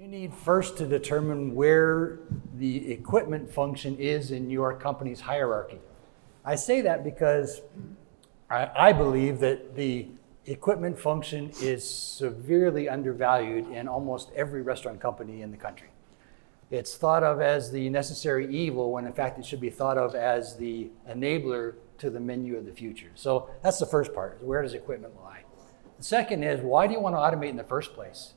You need first to determine where the equipment function is in your company's hierarchy. I say that because I believe that the equipment function is severely undervalued in almost every restaurant company in the country. It's thought of as the necessary evil when in fact it should be thought of as the enabler to the menu of the future. So that's the first part, where does equipment lie? The second is, why do you want to automate in the first place?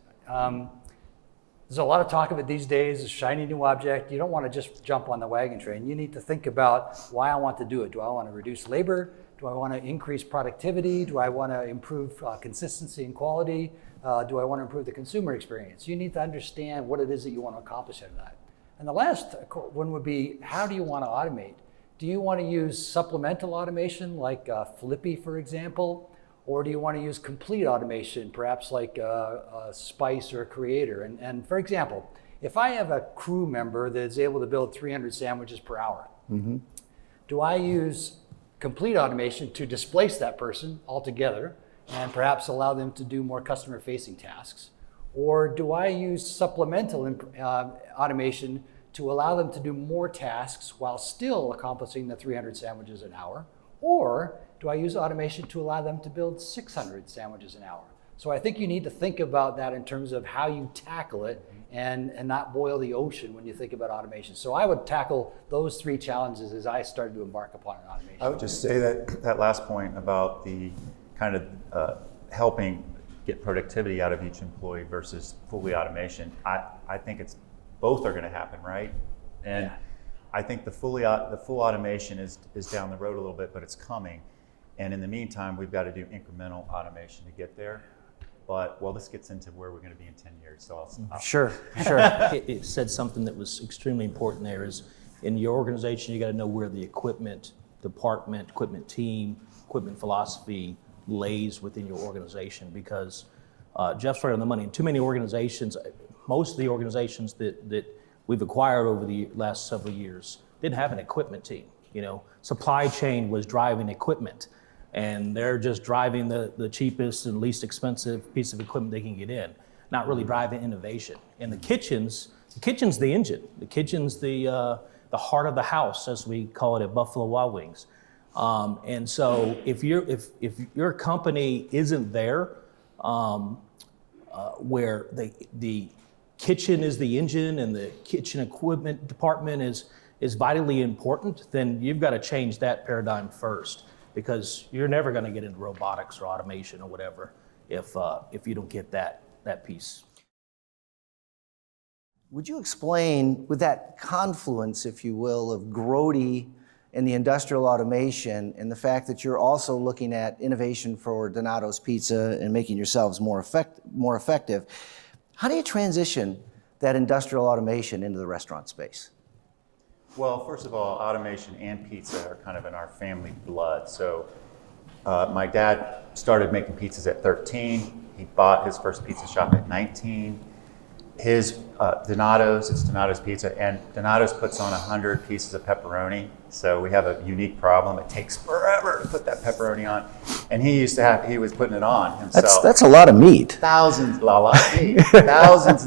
There's a lot of talk of it these days, a shiny new object. You don't want to just jump on the wagon train. You need to think about why I want to do it. Do I want to reduce labor? Do I want to increase productivity? Do I want to improve consistency and quality? Do I want to improve the consumer experience? You need to understand what it is that you want to accomplish out of that. And the last one would be, how do you want to automate? Do you want to use supplemental automation like Flippy, for example? Or do you want to use complete automation, perhaps like a Spice or a Creator? And for example, if I have a crew member that is able to build 300 sandwiches per hour, do I use complete automation to displace that person altogether and perhaps allow them to do more customer-facing tasks? Or do I use supplemental automation to allow them to do more tasks while still accomplishing the 300 sandwiches an hour? Or do I use automation to allow them to build 600 sandwiches an hour? So I think you need to think about that in terms of how you tackle it and not boil the ocean when you think about automation. So I would tackle those three challenges as I started to embark upon an automation. I would just say that last point about the kind of helping get productivity out of each employee versus fully automation, I think it's both are going to happen, right? And I think the full automation is down the road a little bit, but it's coming. And in the meantime, we've got to do incremental automation to get there. But, well, this gets into where we're going to be in 10 years, so I'll Sure. It said something that was extremely important there is, in your organization, you got to know where the equipment department, equipment team, equipment philosophy lays within your organization, because Jeff's right on the money. In too many organizations, most of the organizations that we've acquired over the last several years didn't have an equipment team. You know, supply chain was driving equipment, and they're just driving the cheapest and least expensive piece of equipment they can get in, not really driving innovation. And the kitchen's the engine. The kitchen's the heart of the house, as we call it at Buffalo Wild Wings. And so if your company isn't there, where the kitchen is the engine and the kitchen equipment department is vitally important, then you've got to change that paradigm first, because you're never going to get into robotics or automation or whatever if you don't get that piece. Would you explain, with that confluence, if you will, of Grote and the industrial automation and the fact that you're also looking at innovation for Donato's Pizza and making yourselves more effective, how do you transition that industrial automation into the restaurant space? Well, first of all, automation and pizza are kind of in our family blood. So my dad started making pizzas at 13. He bought his first pizza shop at 19. His Donato's, it's Donato's Pizza, and Donato's puts on 100 pieces of pepperoni. So we have a unique problem. It takes forever to put that pepperoni on. And he was putting it on himself. That's a lot of meat. Thousands and thousands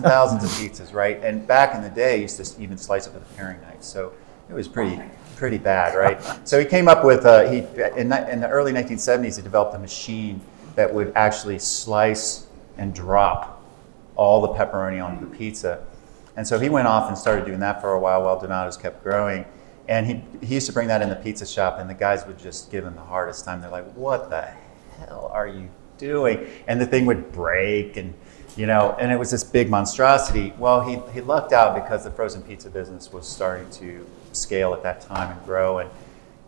of pizzas, right? And back in the day, he used to even slice it with a paring knife. So it was pretty bad, right? So he came up with, in the early 1970s, he developed a machine that would actually slice and drop all the pepperoni onto the pizza. And so he went off and started doing that for a while Donato's kept growing. And he used to bring that in the pizza shop, and the guys would just give him the hardest time. They're like, what the hell are you doing? And the thing would break, and and it was this big monstrosity. Well, he lucked out because the frozen pizza business was starting to scale at that time and grow,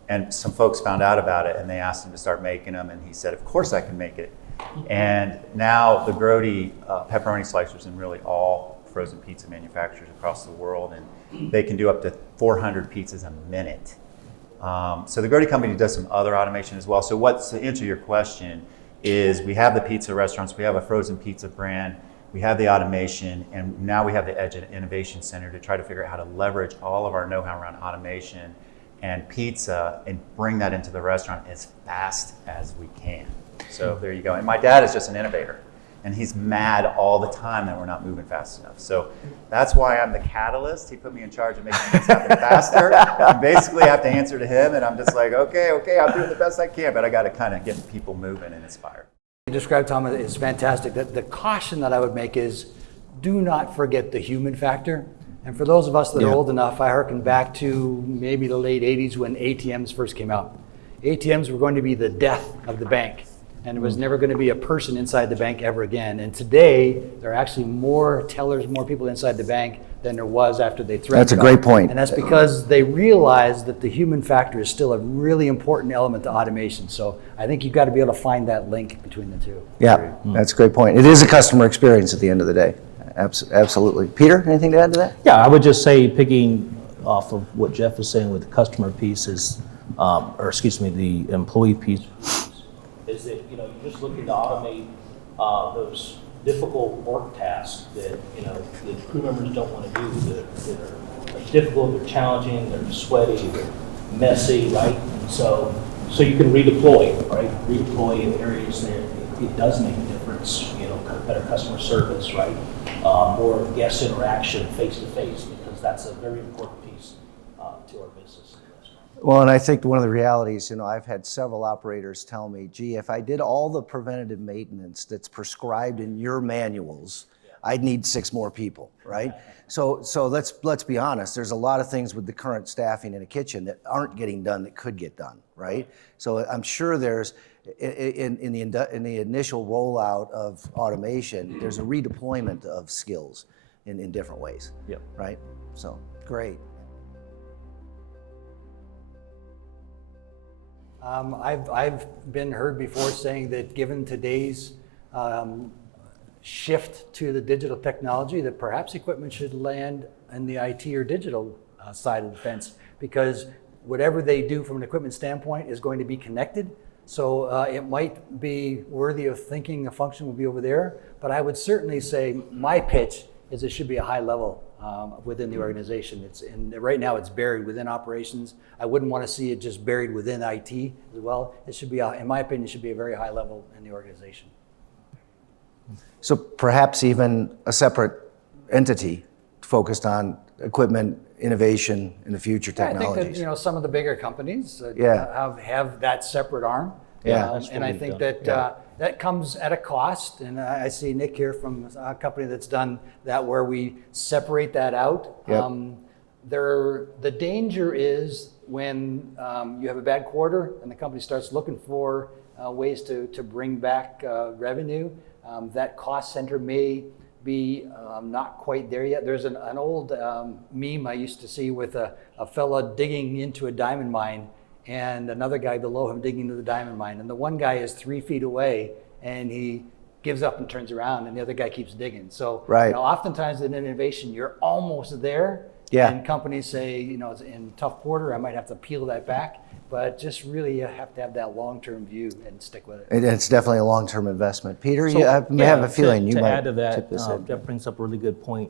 and some folks found out about it, and they asked him to start making them, and he said, of course I can make it. And now the Grote pepperoni slicers in really all frozen pizza manufacturers across the world, and they can do up to 400 pizzas a minute. So the Grote company does some other automation as well. So to answer your question is, we have the pizza restaurants, we have a frozen pizza brand, we have the automation, and now we have the Edge Innovation Center to try to figure out how to leverage all of our know-how around automation and pizza and bring that into the restaurant as fast as we can. So there you go. And my dad is just an innovator. and he's mad all the time that we're not moving fast enough. So that's why I'm the catalyst. He put me in charge of making things happen faster. I basically have to answer to him, and I'm just like, okay, I'm doing the best I can, but I got to kind of get people moving and inspired. You described, Tom, is fantastic. The caution that I would make is do not forget the human factor. And for those of us that are old enough, I hearken back to maybe the late 80s when ATMs first came out. ATMs were going to be the death of the bank. And there was never going to be a person inside the bank ever again. And today, there are actually more tellers, more people inside the bank than there was after they threatened. That's a great point. And that's because they realized that the human factor is still a really important element to automation. So I think you've got to be able to find that link between the two. Yeah, that's a great point. It is a customer experience at the end of the day. Absolutely. Peter, anything to add to that? Yeah, I would just say, picking off of what Jeff was saying with the customer piece is, the employee piece, is that, you're just looking to automate those difficult work tasks that, the crew members don't want to do, that are difficult, they're challenging, they're sweaty, they're messy, right? And so you can redeploy, right? Redeploy in areas that it does make a difference, better customer service, right? More guest interaction face-to-face, because that's a very important piece to our business. Well, and I think one of the realities, I've had several operators tell me, gee, if I did all the preventative maintenance that's prescribed in your manuals, I'd need 6 more people, right? So let's be honest, there's a lot of things with the current staffing in a kitchen that aren't getting done that could get done, right? So I'm sure there's, in the initial rollout of automation, there's a redeployment of skills in different ways, right? So, great. I've been heard before saying that given today's shift to the digital technology, that perhaps equipment should land in the IT or digital side of the fence, because whatever they do from an equipment standpoint is going to be connected. So it might be worthy of thinking a function will be over there, but I would certainly say my pitch is it should be a high level within the organization. Right now it's buried within operations. I wouldn't want to see it just buried within IT as well. It should be, in my opinion, it should be a very high level in the organization. So perhaps even a separate entity focused on equipment innovation in the future technologies. I think that some of the bigger companies have that separate arm. And I think that that comes at a cost. And I see Nick here from a company that's done that, where we separate that out. The danger is when you have a bad quarter and the company starts looking for ways to bring back revenue. That cost center may be not quite there yet. There's an old meme I used to see with a fella digging into a diamond mine and another guy below him digging into the diamond mine. And the one guy is 3 feet away and he gives up and turns around, and the other guy keeps digging. So oftentimes in innovation, you're almost there. And companies say, it's in tough quarter, I might have to peel that back. But just really you have to have that long-term view and stick with it. It's definitely a long-term investment. Peter, I have a feeling you might add to that, tip this in. Jeff brings up a really good point.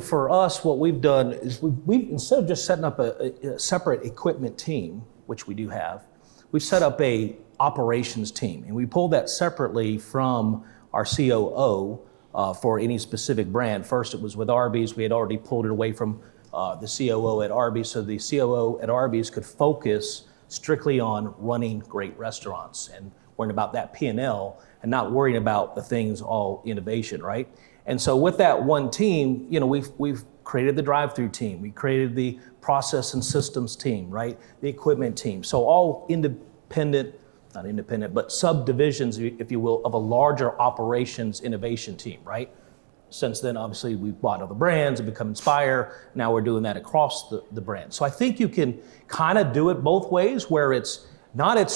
For us, what we've done is we've instead of just setting up a separate equipment team, which we do have, we've set up a operations team, and we pulled that separately from our COO for any specific brand. First, it was with Arby's. We had already pulled it away from the COO at Arby's, so the COO at Arby's could focus strictly on running great restaurants and worrying about that P&L and not worrying about the things all innovation, right? And so with that one team, we've created the drive-through team, we created the process and systems team, right? The equipment team. So all not independent, but subdivisions, if you will, of a larger operations innovation team, right? Since then, obviously, we've bought other brands and become Inspire. Now we're doing that across the brand. So I think you can kind of do it both ways, where it's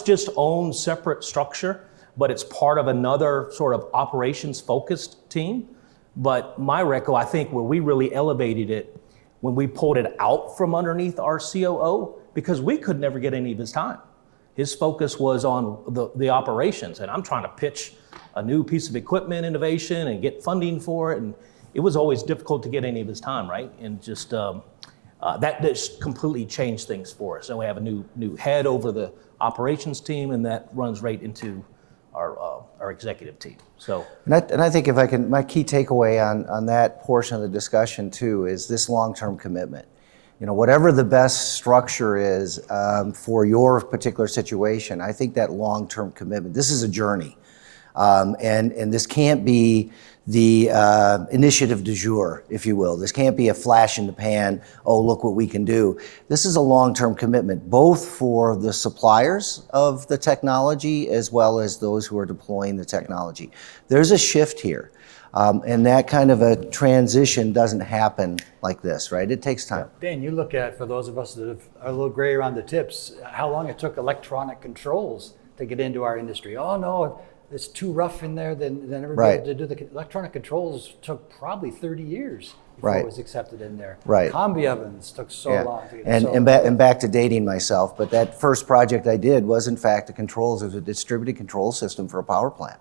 just own separate structure, but it's part of another sort of operations-focused team. But I think where we really elevated it, when we pulled it out from underneath our COO, because we could never get any of his time. His focus was on the operations, and I'm trying to pitch a new piece of equipment innovation and get funding for it, and it was always difficult to get any of his time, right? And just that just completely changed things for us. And we have a new head over the operations team, and that runs right into our our executive team. So, And I think if I can, my key takeaway on that portion of the discussion too is this long-term commitment. You know, whatever the best structure is for your particular situation, I think that long-term commitment, this is a journey. And this can't be the initiative du jour, if you will. This can't be a flash in the pan, oh, look what we can do. This is a long-term commitment, both for the suppliers of the technology as well as those who are deploying the technology. There's a shift here. And that kind of a transition doesn't happen like this, right? It takes time. Dan, you look at, for those of us that are a little gray around the tips, how long it took electronic controls to get into our industry. Oh no, it's too rough in there, then everybody Right. to do the electronic controls took probably 30 years before Right. it was accepted in there. Right. Combi ovens took so Yeah. long to get And back to dating myself, but that first project I did was in fact the controls. It was a distributed control system for a power plant,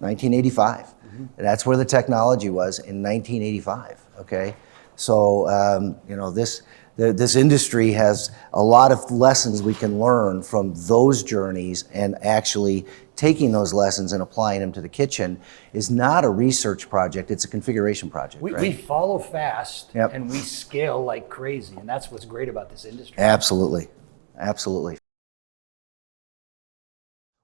1985. And that's where the technology was in 1985, okay? So, you know, this industry has a lot of lessons we can learn from those journeys, and actually taking those lessons and applying them to the kitchen is not a research project, it's a configuration project, we right? follow fast Yep. and we scale like crazy, and that's what's great about this industry. Absolutely, absolutely.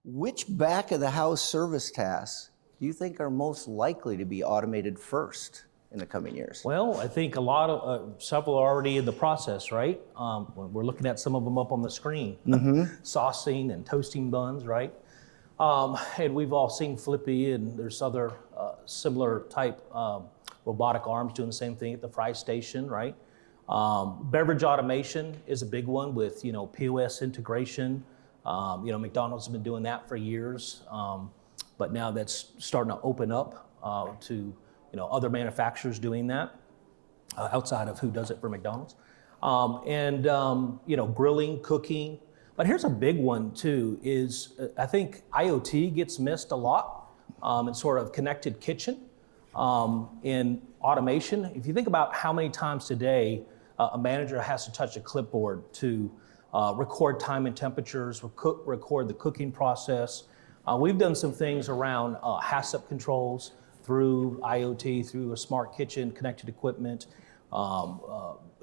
Which back of the house service tasks do you think are most likely to be automated first in the coming years? well, I think a lot of, several are already in the process, right? We're looking at some of them up on the screen. Saucing and toasting buns, right? And we've all seen Flippy, and there's other similar type robotic arms doing the same thing at the fry station, right? Beverage automation is a big one with, you know, POS integration. You know, McDonald's has been doing that for years, but now that's starting to open up to, you know, other manufacturers doing that outside of who does it for McDonald's. You know, grilling, cooking. But here's a big one too, is I think IoT gets missed a lot in sort of connected kitchen in automation. If you think about how many times today a manager has to touch a clipboard to record time and temperatures, record the cooking process. We've done some things around HACCP controls through IoT, through a smart kitchen, connected equipment,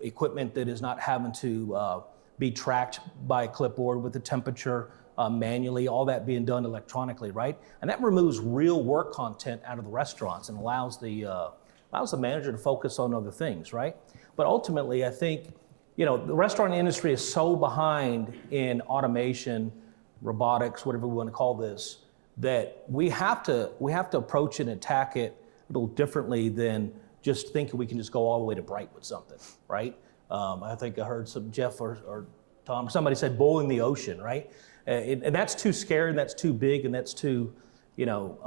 equipment that is not having to be tracked by a clipboard with the temperature manually, all that being done electronically, right? And that removes real work content out of the restaurants and allows the manager to focus on other things, right? But ultimately, I think, you know, the restaurant industry is so behind in automation, robotics, whatever we want to call this, that we have to approach and attack it a little differently than just thinking we can just go all the way to bright with something, right? I think I heard some Jeff or Tom, somebody said boiling the ocean, right? And that's too scary, and that's too big, and that's too, you know,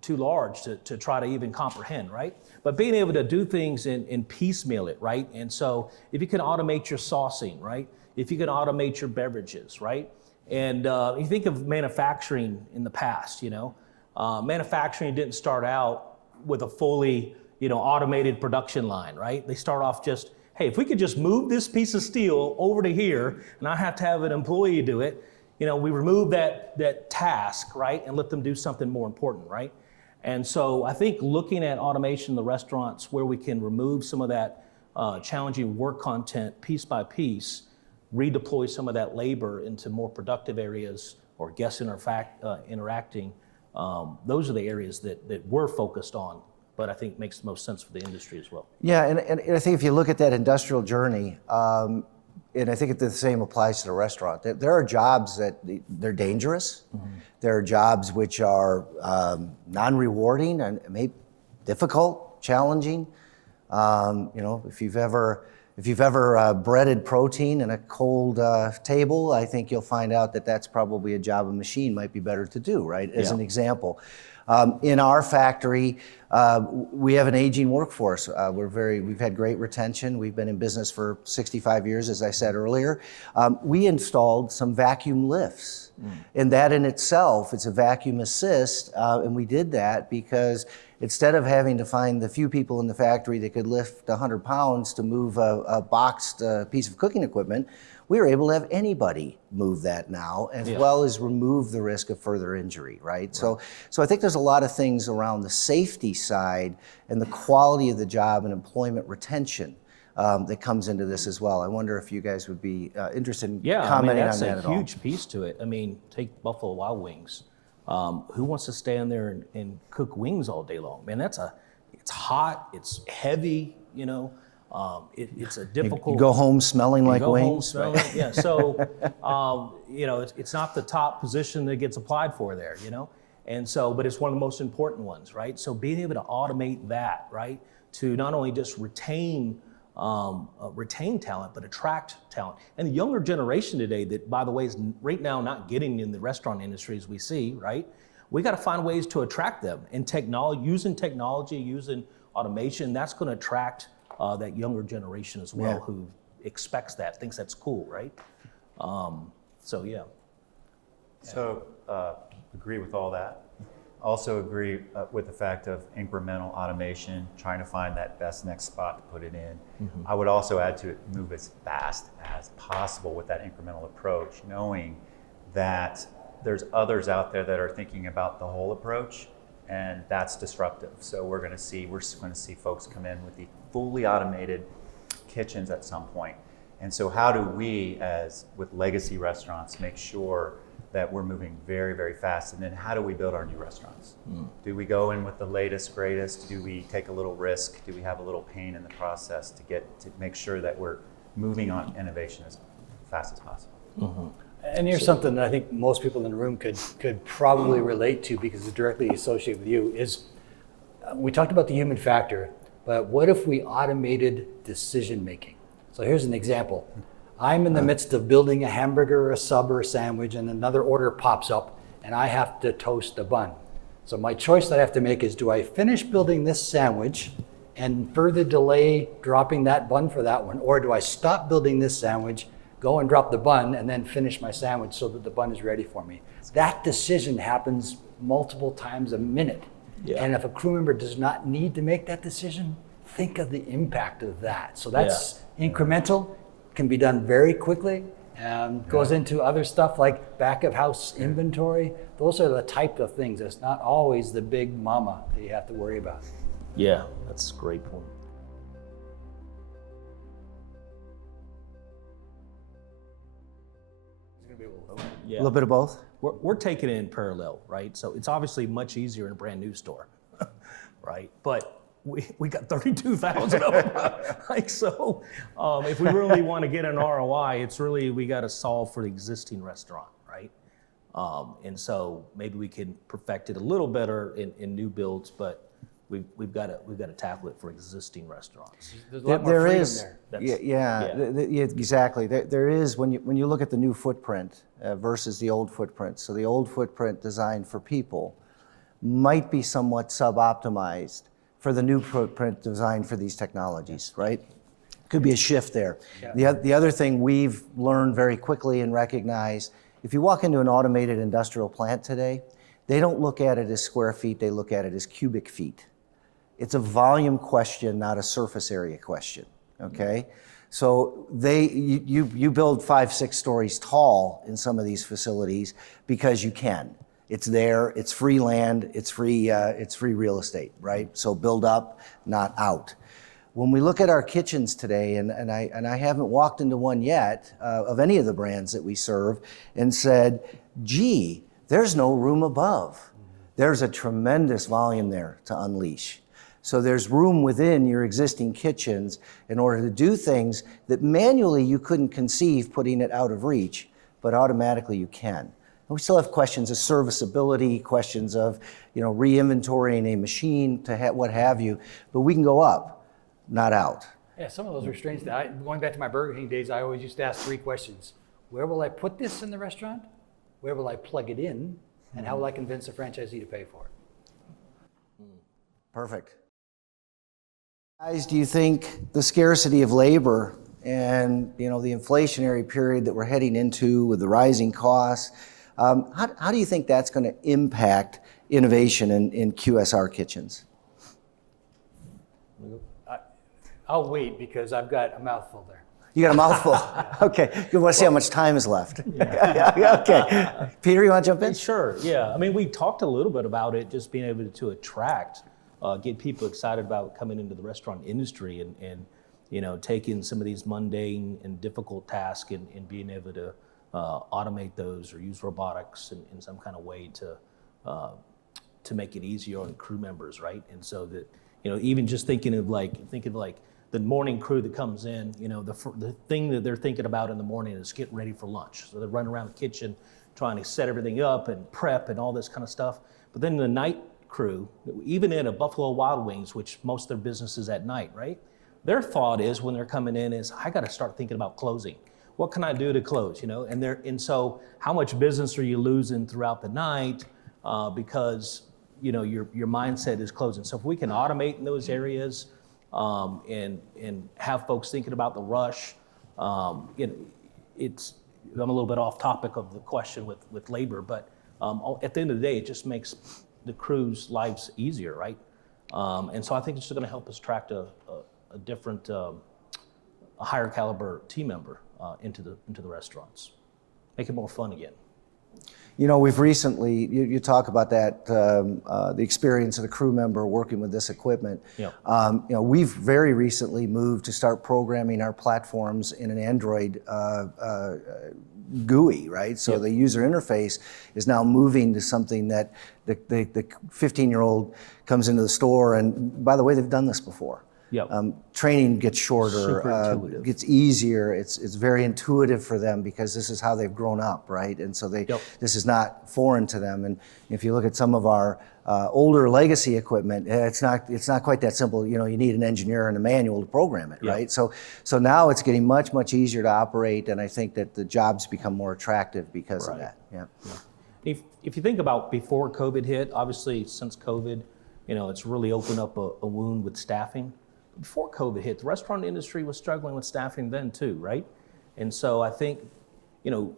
too large to try to even comprehend, right? But being able to do things in piecemeal it, right? And so if you can automate your saucing, right? If you can automate your beverages, right? And you think of manufacturing in the past, you know, manufacturing didn't start out with a fully, you know, automated production line, right? They start off just, hey, if we could just move this piece of steel over to here and not have to have an employee do it, you know, we remove that task, right? And let them do something more important, right? And so I think looking at automation in the restaurants where we can remove some of that challenging work content piece by piece, redeploy some of that labor into more productive areas or guest interacting, those are the areas that we're focused on, but I think makes the most sense for the industry as well. Yeah, and I think if you look at that industrial journey, and I think the same applies to the restaurant, there are jobs that they're dangerous. There are jobs which are non-rewarding and maybe difficult, challenging. You know, if you've ever breaded protein in a cold table, I think you'll find out that that's probably a job a machine might be better to do, right? As an example. In our factory, we have an aging workforce. We've had great retention. We've been in business for 65 years, as I said earlier. We installed some vacuum lifts. And that in itself, it's a vacuum assist. And we did that because instead of having to find the few people in the factory that could lift 100 pounds to move a boxed piece of cooking equipment, we were able to have anybody move that now, as well as remove the risk of further injury, right? So I think there's a lot of things around the safety side and the quality of the job and employment retention that comes into this as well. I wonder if you guys would be interested in commenting on that at all. That's a huge piece to it. I mean, take Buffalo Wild Wings. Who wants to stand there and cook wings all day long? Man, it's hot, it's heavy, you know. It's a difficult. You go home smelling like go wings. Home smelling, yeah. So, you know, it's not the top position that gets applied for there, you know. And so, but it's one of the most important ones, right? So being able to automate that, right, to not only just retain talent, but attract talent. And the younger generation today that, by the way, is right now not getting in the restaurant industry as we see, right? We got to find ways to attract them. And using technology, using automation, that's going to attract that younger generation as well, who expects that, thinks that's cool, right? So, yeah. So, agree with all that. Also agree with the fact of incremental automation, trying to find that best next spot to put it in. I would also add to it, move as fast as possible with that incremental approach, knowing that there's others out there that are thinking about the whole approach, and that's disruptive. So we're going to see folks come in with the fully automated kitchens at some point. And so how do we, as with legacy restaurants, make sure that we're moving very, very fast? And then how do we build our new restaurants? Do we go in with the latest, greatest? Do we take a little risk? Do we have a little pain in the process to make sure that we're moving on innovation as fast as possible? And here's something that I think most people in the room could probably relate to, because it's directly associated with you, is we talked about the human factor, but what if we automated decision making? So here's an example. I'm in the midst of building a hamburger or a sub or a sandwich, and another order pops up and I have to toast a bun. So my choice that I have to make is, do I finish building this sandwich and further delay dropping that bun for that one? Or do I stop building this sandwich, go and drop the bun, and then finish my sandwich so that the bun is ready for me? That decision happens multiple times a minute. And if a crew member does not need to make that decision, think of the impact of that. So that's incremental, can be done very quickly, goes into other stuff like back of house inventory. Those are the type of things. It's not always the big mama that you have to worry about. Yeah, that's a great point. A little bit of both? We're taking it in parallel, right? So it's obviously much easier in a brand new store, right? But we got 32,000 of them. Like, so if we really want to get an ROI, it's really, we got to solve for the existing restaurant, right? And so maybe we can perfect it a little better in new builds, but we've got to tackle it for existing restaurants. There's a lot more freedom there. Yeah, exactly. There is, when you look at the new footprint versus the old footprint. So the old footprint designed for people might be somewhat sub-optimized for the new footprint designed for these technologies, right? Could be a shift there. The other thing we've learned very quickly and recognized, if you walk into an automated industrial plant today, they don't look at it as square feet, they look at it as cubic feet. It's a volume question, not a surface area question, okay? So you build 5-6 stories tall in some of these facilities because you can. It's there, it's free land, it's free real estate, right? So build up, not out. When we look at our kitchens today, and I haven't walked into one yet of any of the brands that we serve, and said, gee, there's no room above. There's a tremendous volume there to unleash. So there's room within your existing kitchens in order to do things that manually you couldn't conceive putting it out of reach, but automatically you can. And we still have questions of serviceability, questions of re-inventorying a machine, what have you, but we can go up, not out. Yeah, some of those restraints, going back to my Burger King days, I always used to ask 3 questions. Where will I put this in the restaurant? Where will I plug it in? And how will I convince a franchisee to pay for it? Perfect. Guys, do you think the scarcity of labor and the inflationary period that we're heading into with the rising costs, how do you think that's going to impact innovation in QSR kitchens? I'll wait because I've got a mouthful there. You got a mouthful. Okay, you want to see how much time is left. Yeah. Okay. Peter, you want to jump in? Sure, yeah. I mean, we talked a little bit about it, just being able to attract, get people excited about coming into the restaurant industry and you know, taking some of these mundane and difficult tasks and being able to automate those or use robotics in some kind of way to make it easier on crew members, right? And so that, you know, even just thinking of like the morning crew that comes in, you know, the thing that they're thinking about in the morning is getting ready for lunch. So they're running around the kitchen trying to set everything up and prep and all this kind of stuff. But then the night crew, even in a Buffalo Wild Wings, which most of their business is at night, right? Their thought is when they're coming in is, I got to start thinking about closing. What can I do to close, you know? And so how much business are you losing throughout the night because, you know, your mindset is closing. So if we can automate in those areas, and have folks thinking about the rush. It's I'm a little bit off topic of the question with labor, but at the end of the day, it just makes the crew's lives easier, right? And so I think it's just going to help us attract a different, a higher caliber team member into the restaurants, make it more fun again. You know, we've recently, you talk about that, the experience of the crew member working with this equipment. Yep. You know, we've very recently moved to start programming our platforms in an Android GUI, right? So Yep. the user interface is now moving to something that the 15-year-old comes into the store, and by the way, they've done this before. Yep. Training gets shorter, Super intuitive. gets easier. It's very intuitive for them because this is how they've grown up, right? And so Yep. this is not foreign to them. And if you look at some of our older legacy equipment, it's not quite that simple. You know, you need an engineer and a manual to program it, Yep. right? So now it's getting much easier to operate, and I think that the jobs become more attractive because of Right. that. Yeah. If you think about before COVID hit, obviously since COVID, you know, it's really opened up a wound with staffing. Before COVID hit, the restaurant industry was struggling with staffing then too, right? And so I think, you know,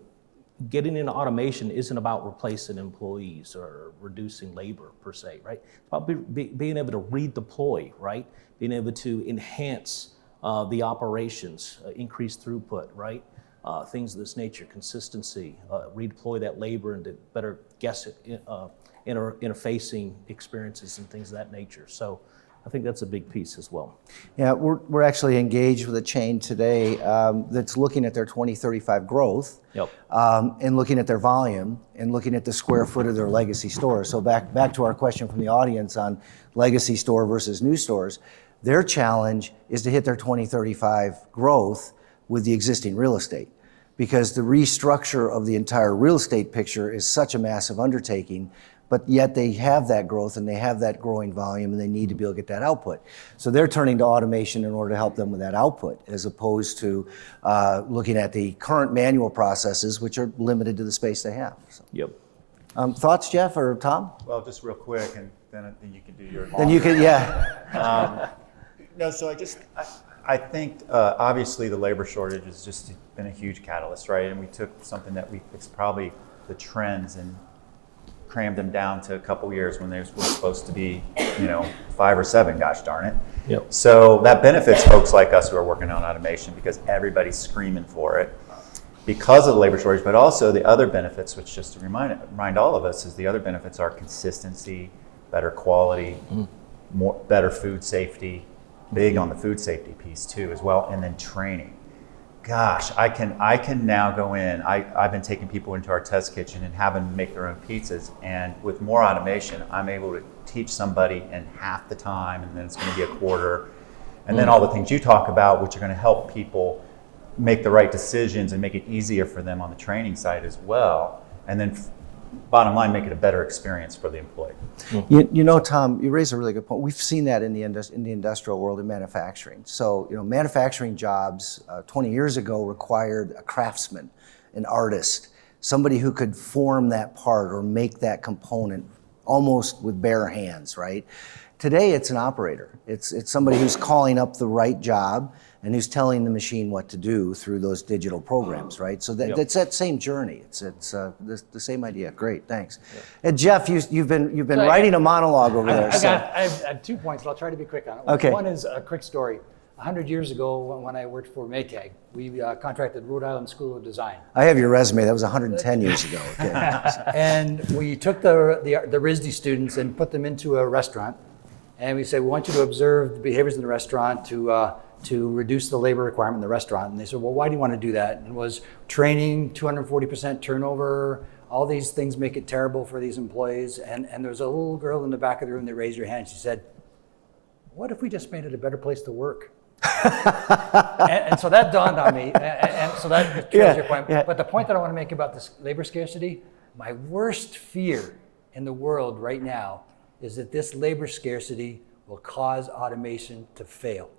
getting into automation isn't about replacing employees or reducing labor per se, right? It's about being able to redeploy, right? Being able to enhance the operations, increase throughput, right? Things of this nature, consistency, redeploy that labor into better guest interfacing experiences and things of that nature. So I think that's a big piece as well. Yeah, we're actually engaged with a chain today that's looking at their 2035 growth. Yep. And looking at their volume and looking at the square foot of their legacy store. So back to our question from the audience on legacy store versus new stores, their challenge is to hit their 2035 growth with the existing real estate, because the restructure of the entire real estate picture is such a massive undertaking, but yet they have that growth and they have that growing volume and they need to be able to get that output. So they're turning to automation in order to help them with that output, as opposed to looking at the current manual processes, which are limited to the space they have. So. Yep. Thoughts, Jeff or Tom? Well, just real quick, and then you can do your. Then you could, yeah. No, so I think obviously the labor shortage has just been a huge catalyst, right? And we took something that it's probably the trends and crammed them down to a couple years when they were supposed to be, 5 or 7, gosh darn it. Yep. So that benefits folks like us who are working on automation, because everybody's screaming for it because of the labor shortage, but also the other benefits, which just to remind all of us, is the other benefits are consistency, better quality, better food safety, big on the food safety piece too as well, and then training. Gosh, I can now go in. I've been taking people into our test kitchen and having them make their own pizzas, and with more automation, I'm able to teach somebody in half the time, and then it's going to be a quarter, and then all the things you talk about, which are going to help people make the right decisions and make it easier for them on the training side as well, and then bottom line, make it a better experience for the employee. You know, Tom, you raise a really good point. We've seen that in the industrial world in manufacturing. So, manufacturing jobs 20 years ago required a craftsman, an artist, somebody who could form that part or make that component almost with bare hands, right? Today, it's an operator. It's somebody who's calling up the right job and who's telling the machine what to do through those digital programs, right? So that's that same journey. It's the same idea. Great, thanks. And Jeff, you've been writing a monologue over there. I have 2 points, but I'll try to be quick on it. Okay. One is a quick story. 100 years ago, when I worked for Maytag, we contracted Rhode Island School of Design. I have your resume. That was 110 years ago. Okay. And we took the RISD students and put them into a restaurant. And we said, we want you to observe the behaviors in the restaurant to reduce the labor requirement in the restaurant. And they said, well, why do you want to do that? And it was training, 240% turnover, all these things make it terrible for these employees. And there was a little girl in the back of the room that raised her hand. She said, what if we just made it a better place to work? and so that dawned on me. And so that shows your point. Yeah. But the point that I want to make about this labor scarcity, my worst fear in the world right now is that this labor scarcity will cause automation to fail.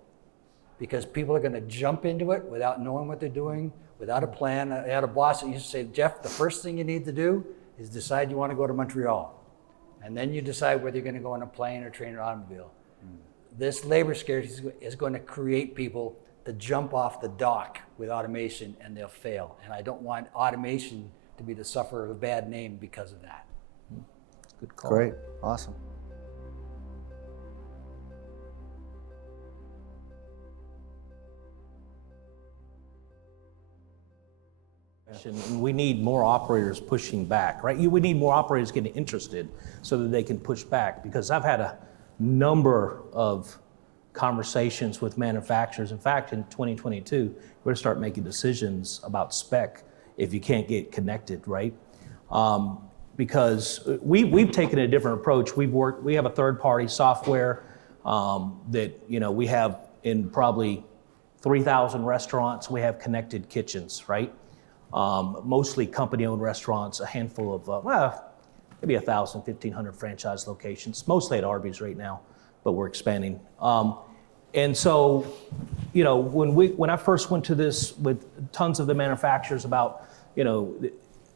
Because people are going to jump into it without knowing what they're doing, without a plan. I had a boss that used to say, Jeff, the first thing you need to do is decide you want to go to Montreal. And then you decide whether you're going to go on a plane or train or automobile. This labor scarcity is going to create people to jump off the dock with automation, and they'll fail. And I don't want automation to be the sufferer of a bad name because of that. Good call. Great. Awesome. And we need more operators pushing back, right? We need more operators getting interested so that they can push back, because I've had a number of conversations with manufacturers. In fact, in 2022, we're going to start making decisions about spec if you can't get connected, right? Because we've taken a different approach. We have a third-party software that, we have in probably 3,000 restaurants. We have connected kitchens, right? Mostly company-owned restaurants, a handful of, maybe 1,000, 1,500 franchise locations, mostly at Arby's right now, but we're expanding. And so, when I first went to this with tons of the manufacturers about,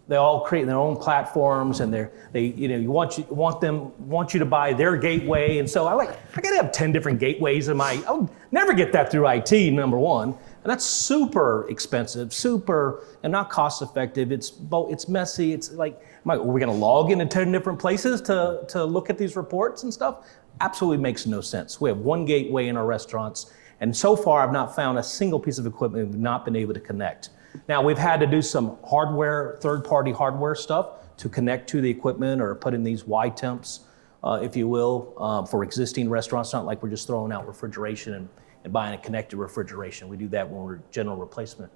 they all create their own platforms, and you want you to buy their gateway, and so I gotta have 10 different gateways in I'll never get that through IT, number one, and that's super expensive, and not cost effective. It's messy. It's like, are we gonna log into 10 different places to look at these reports and stuff? Absolutely makes no sense. We have one gateway in our restaurants, and so far I've not found a single piece of equipment we've not been able to connect. Now, we've had to do some hardware, third-party hardware stuff to connect to the equipment or put in these Y temps, if you will, for existing restaurants. Not like we're just throwing out refrigeration and buying a connected refrigeration. We do that when we're general replacement.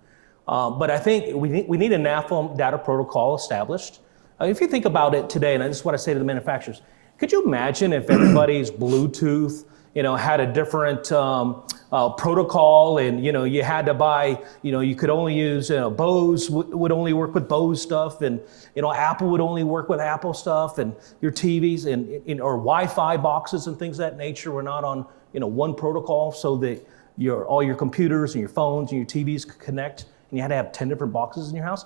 But I think we need a NAFLM data protocol established. If you think about it today, and this is what I say to the manufacturers, could you imagine if everybody's Bluetooth, had a different protocol, and you had to buy, you could only use Bose would only work with Bose stuff, and Apple would only work with Apple stuff, and your TVs and or Wi-Fi boxes and things of that nature were not on one protocol, so that all your computers and your phones and your TVs could connect, and you had to have 10 different boxes in your house.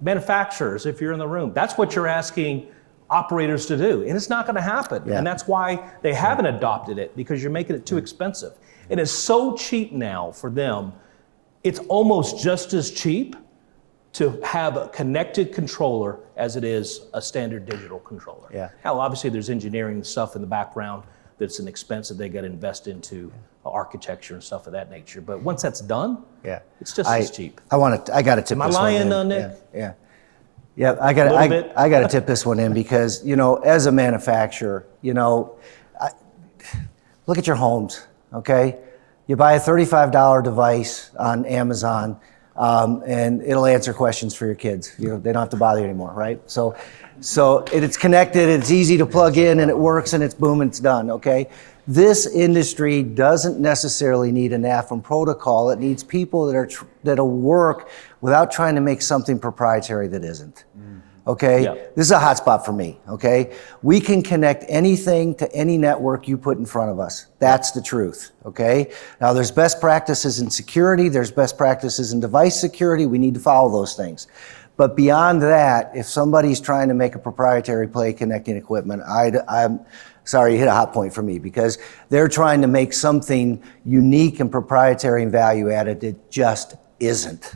Manufacturers, if you're in the room, that's what you're asking operators to do, and it's not going to happen. Yeah. And that's why they haven't adopted it, because you're making it too expensive. It is so cheap now for them. It's almost just as cheap to have a connected controller as it is a standard digital controller. Yeah. Now, obviously, there's engineering stuff in the background that's an expense that they got to invest into architecture and stuff of that nature. But once that's done, it's just as cheap. I got to tip Am I this lying, one in. Nick? Yeah, I got to tip this one in, because as a manufacturer, look at your homes, okay? You buy a $35 device on Amazon, and it'll answer questions for your kids. They don't have to bother you anymore, right? So it's connected, it's easy to plug in, and it works, and it's boom, and it's done, okay? This industry doesn't necessarily need a NAFLM protocol. It needs people that'll work without trying to make something proprietary that isn't. Okay? Yeah. This is a hotspot for me, okay? We can connect anything to any network you put in front of us. That's the truth, okay? Now, there's best practices in security, there's best practices in device security. We need to follow those things. But beyond that, if somebody's trying to make a proprietary play connecting equipment, I'm sorry, you hit a hot point for me, because they're trying to make something unique and proprietary and value added that just isn't.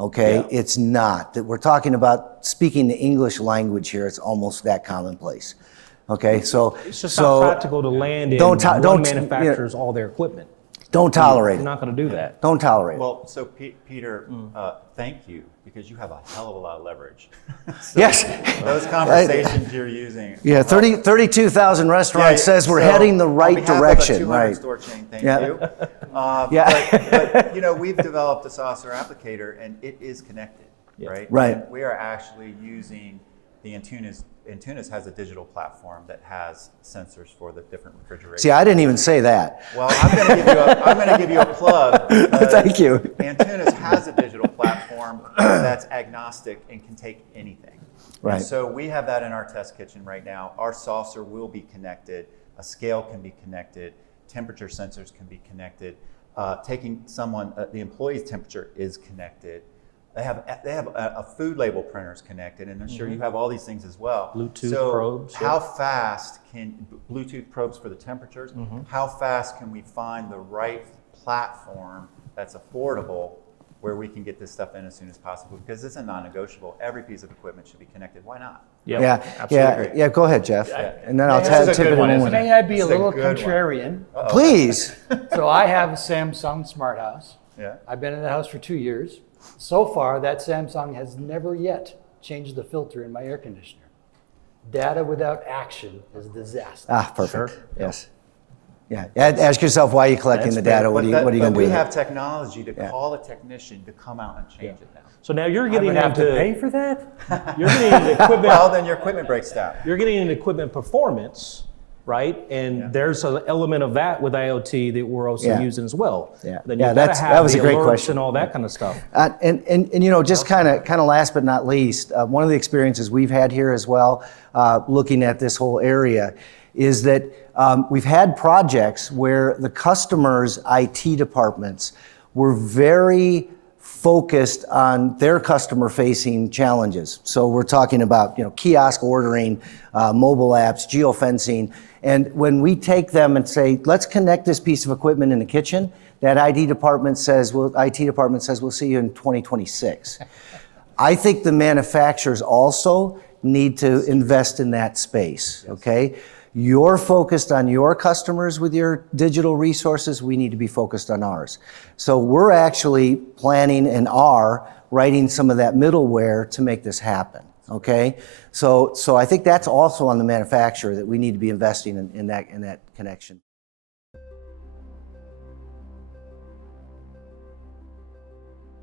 Okay, yeah. It's not. That we're talking about speaking the English language here. It's almost that commonplace. Okay, so it's just not practical to land in one manufacturer's all their equipment. Don't tolerate You're it. not going to do that. Don't tolerate it. Well, so Peter, thank you, because you have a hell of a lot of leverage. Yes. Those conversations you're using. Yeah, 32,000 restaurants says we're heading the right direction, On right? behalf of a 200 store chain, thank Yeah. you. Yeah. But you know, we've developed a saucer applicator, and it is connected, right? Right. And we are actually using the Antunes. Antunes has a digital platform that has sensors for the different refrigeration. See, I didn't even say that. Well, I'm going to give you a plug. because Thank you. Antunes has a digital platform that's agnostic and can take anything. Right. And so we have that in our test kitchen right now. Our saucer will be connected. A scale can be connected. Temperature sensors can be connected. The employee's temperature is connected. They have a food label printers connected, and I'm sure you have all these things as well. Bluetooth probes. How fast can Bluetooth probes for the temperatures? How fast can we find the right platform that's affordable where we can get this stuff in as soon as possible? Because it's a non-negotiable. Every piece of equipment should be connected. Why not? Yep, Yeah. Go ahead, Jeff, and then I'll This is a tip good it one, in isn't one. it? May I be a It's a little good one. contrarian? Please. So I have a Samsung Smart House. Yeah. I've been in the house for 2 years. So far, that Samsung has never yet changed the filter in my air conditioner. Data without action is a disaster. Ah, perfect. Yes. Yeah. Ask yourself why you're collecting the data. What are you going to do? We with it? have technology to call a technician to come out and change it now. So now you're I getting would have to pay into for that? you're getting into equipment. Well, then your equipment breaks down. You're getting into equipment performance, right? And there's an element of that with IoT that we're also Yeah. using as well. Yeah. Then Yeah, you gotta have that was the a great alerts question. and all that kind of stuff. And you know, just kind of last but not least, one of the experiences we've had here as well, looking at this whole area, is that we've had projects where the customers' IT departments were very focused on their customer-facing challenges. So we're talking about kiosk ordering, mobile apps, geofencing, and when we take them and say, let's connect this piece of equipment in the kitchen, that IT department says, we'll see you in 2026. I think the manufacturers also need to invest in that space, okay? You're focused on your customers with your digital resources, we need to be focused on ours. So we're actually planning and are writing some of that middleware to make this happen, okay? So I think that's also on the manufacturer, that we need to be investing in that connection.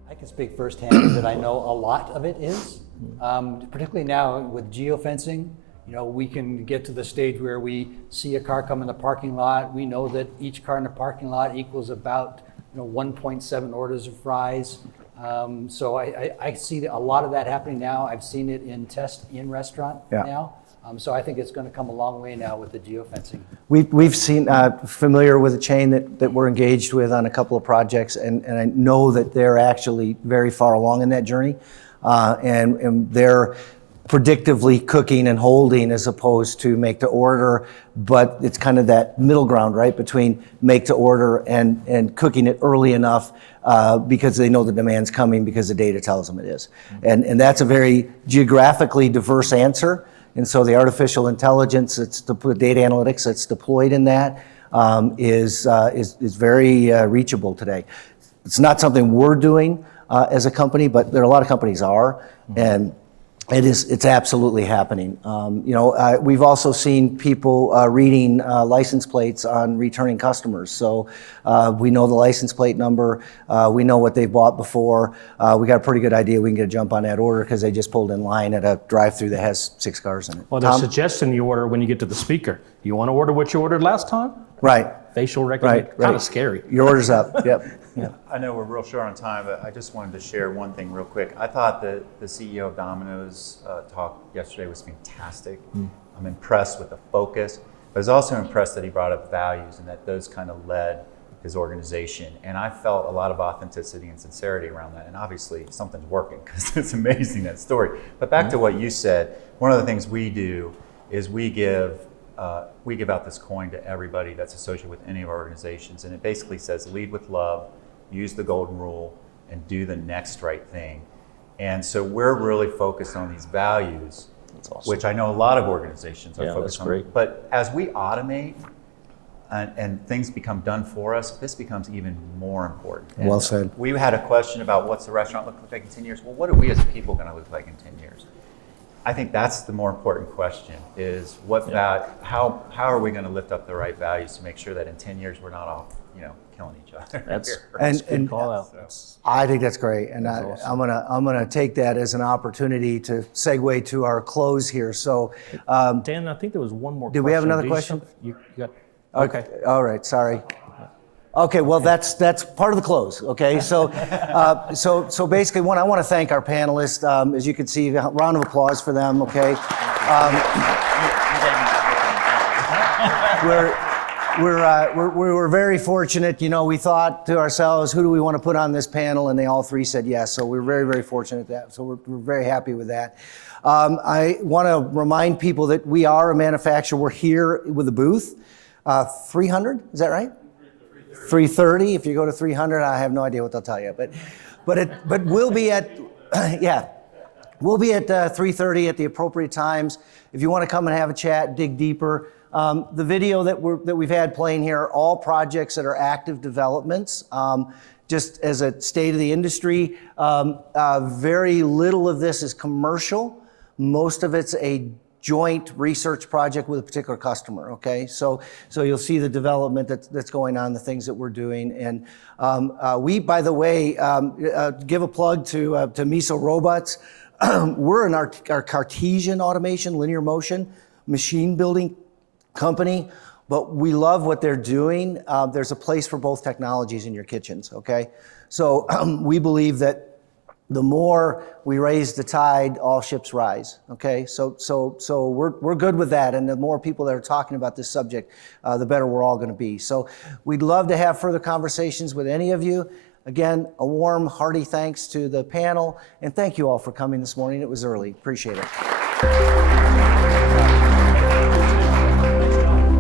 I can speak firsthand that I know a lot of it is, particularly now with geofencing. We can get to the stage where we see a car come in the parking lot. We know that each car in the parking lot equals about 1.7 orders of fries. So I see a lot of that happening now. I've seen it in test in restaurant now. So I think it's going to come a long way now with the geofencing. We've seen, familiar with a chain that we're engaged with on a couple of projects, and I know that they're actually very far along in that journey, and they're predictively cooking and holding as opposed to make to order, but it's kind of that middle ground, right, between make to order and cooking it early enough because they know the demand's coming because the data tells them it is. And that's a very geographically diverse answer. And so the artificial intelligence, the data analytics that's deployed in that is very reachable today. It's not something we're doing as a company, but there are a lot of companies are, and it's absolutely happening. We've also seen people reading license plates on returning customers. So we know the license plate number. We know what they've bought before. We got a pretty good idea we can get a jump on that order because they just pulled in line at a drive-through that has 6 cars in it. Well, they're suggesting you order when you get to the speaker. You want to order what you ordered last time? Right. Facial recognition. Right. Kind of scary. Your order's up. Yep. I know we're real short on time, but I just wanted to share one thing real quick. I thought the CEO of Domino's talk yesterday was fantastic. I'm impressed with the focus. I was also impressed that he brought up values and that those kind of led his organization. And I felt a lot of authenticity and sincerity around that. And obviously something's working because it's amazing, that story. But back to what you said, one of the things we do is we give out this coin to everybody that's associated with any of our organizations. And it basically says, lead with love, use the golden rule, and do the next right thing. And so we're really focused on these values, That's awesome. which I know a lot of organizations are focused that's on. great. But as we automate, and things become done for us, this becomes even more important. Well And said. we had a question about what's the restaurant look like in 10 years? Well, what are we as a people going to look like in 10 years? I think that's the more important question, is how are we going to lift up the right values to make sure that in 10 years we're not all, killing each other. That's here. that's a good and- call out. I think that's great, and That's I'm gonna take that as an opportunity to segue to our close here. So, Dan, I think there was one more. Did we have another you question? You got. okay, all right, sorry. Okay, well that's part of the close. Okay, so so basically, I want to thank our panelists. As you can see, a round of applause for them. Okay. We're very fortunate. We thought to ourselves, who do we want to put on this panel? And they all three said yes. So we're very, very fortunate that. So we're very happy with that. I want to remind people that we are a manufacturer. We're here with a booth. 300, is that right? 330. If you go to 300, I have no idea what they'll tell you. But we'll be at, yeah. We'll be at 3:30 at the appropriate times. If you want to come and have a chat, dig deeper. The video that we've had playing here are all projects that are active developments. Just as a state of the industry, very little of this is commercial. Most of it's a joint research project with a particular customer. Okay, so you'll see the development that's going on, the things that we're doing, and we, by the way, give a plug to Miso Robots. We're in our Cartesian automation, linear motion, machine building company, but we love what they're doing. There's a place for both technologies in your kitchens, okay? So we believe that the more we raise the tide, all ships rise, okay? So we're good with that, and the more people that are talking about this subject, the better we're all gonna be. So we'd love to have further conversations with any of you. Again, a warm, hearty thanks to the panel, and thank you all for coming this morning. It was early. Appreciate it.